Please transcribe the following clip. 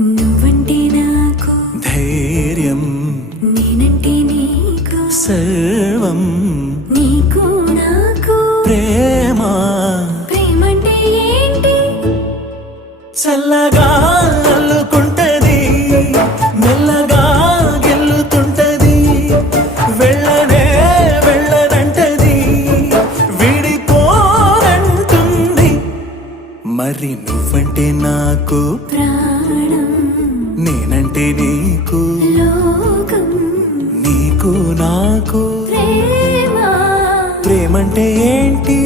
నువ్వంటే నాకు ధైర్యం, నేనంటే నీకు సర్వం, నీకు నాకు ప్రేమ. ప్రేమంటే ఏంటి? చల్లగా అల్లుకుంటది, మెల్లగా గెల్లుతుంటది, వెళ్ళనే వెళ్ళనంటది, విడిపోనంటుంది. మరి నువ్వంటే నాకు ప్రాణం, నేనంటే నీకు లోకం, నీకు నాకు ప్రేమ. ప్రేమంటే ఏంటి?